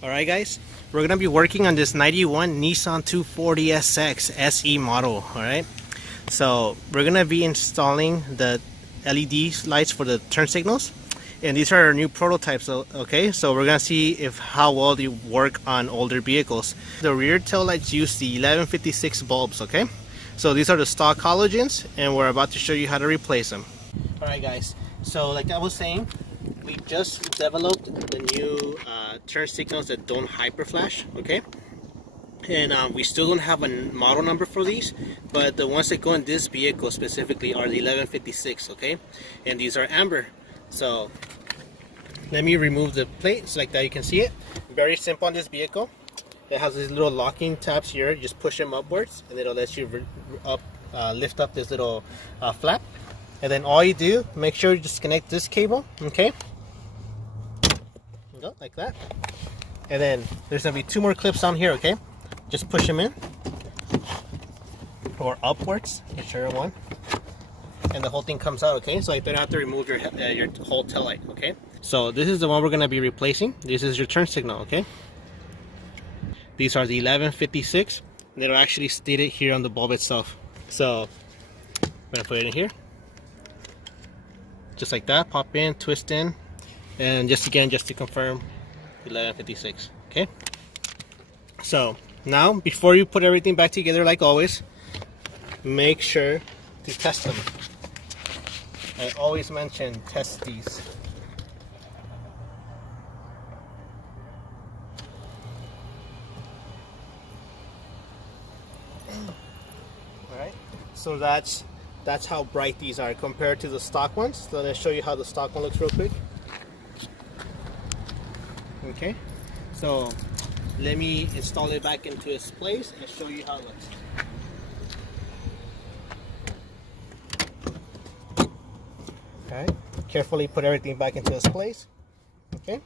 Alright guys, we're going to be working on this 91 Nissan 240SX SE model. Alright, so we're going to be installing the LED lights for the turn signals, and these are our new prototypes. Okay, so we're going to see if how well they work on older vehicles. The rear tail lights use the 1156 bulbs. Okay, so these are the stock halogens, and we're about to show you how to replace them. Alright guys, so like I was saying, we just developed the new turn signals that don't hyper flash. Okay, and we still don't have a model number for these, but the ones that go in this vehicle specifically are the 1156. Okay, and these are amber. So let me remove the plates like that. You can see it. Very simple on this vehicle. It has these little locking tabs here. You just push them upwards and it'll let you lift up this little flap. And then all you do, make sure you just connect this cable. Okay, go like that. And then there's gonna be two more clips on here. Okay, just push them in or upwards, whichever one, and the whole thing comes out. Okay, so you don't have to remove your whole tail light. Okay, so this is the one we're gonna be replacing. This is your turn signal. Okay, these are the 1156, and it'll actually state it here on the bulb itself. So I'm gonna put it in here, just like that. Pop in, twist in, and just to confirm, 1156. Okay, so now before you put everything back together, like always, make sure to test them. I always mention test these. Alright, so that's how bright these are compared to the stock ones. So let's show you how the stock one looks real quick. Okay, so let me install it back into its place and show you how it looks. Alright, carefully put everything back into its place. Okay,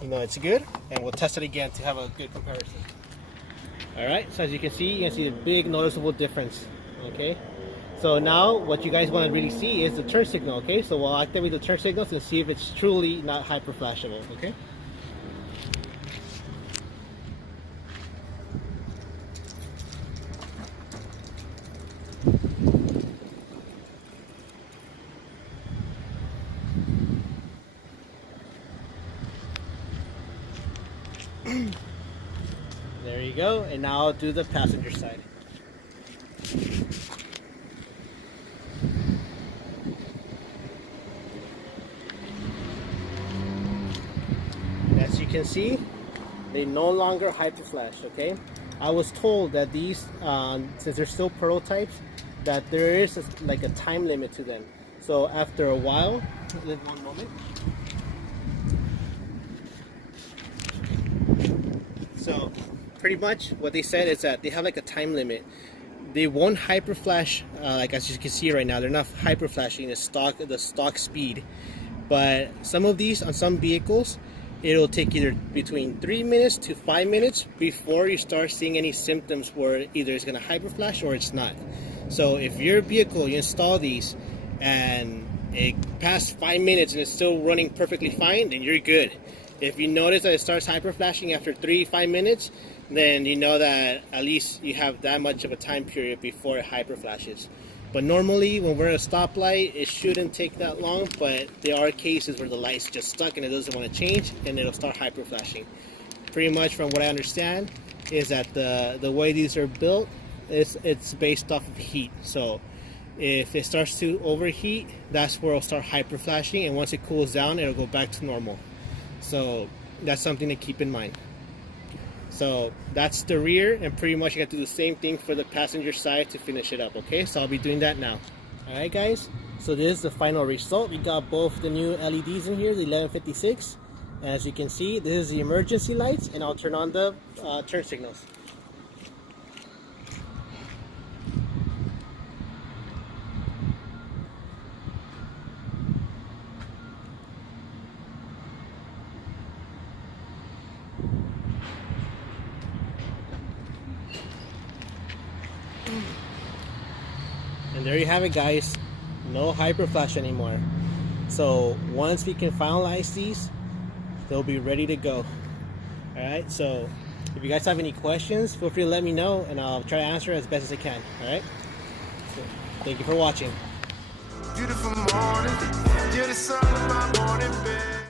you know it's good, and we'll test it again to have a good comparison. Alright, so as you can see the big noticeable difference. Okay, so now what you guys want to really see is the turn signal. Okay, so we'll activate the turn signals and see if it's truly not hyper flashable. Okay. There you go, and now I'll do the passenger side. As you can see, they no longer hyper flash. Okay, I was told that these, since they're still prototypes, that there is like a time limit to them. So after a while, one moment. So pretty much what they said is that they have like a time limit. They won't hyper flash, like as you can see right now, they're not hyper flashing the stock speed. But some of these, on some vehicles, it'll take either between 3 minutes to 5 minutes before you start seeing any symptoms where either it's gonna hyper flash or it's not. So if your vehicle, you install these and it passed 5 minutes and it's still running perfectly fine, then you're good. If you notice that it starts hyper flashing after 3-5 minutes, then you know that at least you have that much of a time period before it hyper flashes. But normally when we're at a stoplight, it shouldn't take that long, but there are cases where the light's just stuck and it doesn't want to change and it'll start hyper flashing. Pretty much from what I understand is that the way these are built, it's based off of heat. So if it starts to overheat, that's where it'll start hyper flashing, and once it cools down, it'll go back to normal. So that's something to keep in mind. So that's the rear, and pretty much you have to do the same thing for the passenger side to finish it up. Okay, so I'll be doing that now. Alright guys, so this is the final result. We got both the new LEDs in here, the 1156. As you can see, this is the emergency lights, and I'll turn on the turn signals. And there you have it guys, no hyper flash anymore. So once we can finalize these, they'll be ready to go. All right, so if you guys have any questions, feel free to let me know, and I'll try to answer as best as I can. All right, so, thank you for watching. Beautiful morning, you're the sun of my morning bed.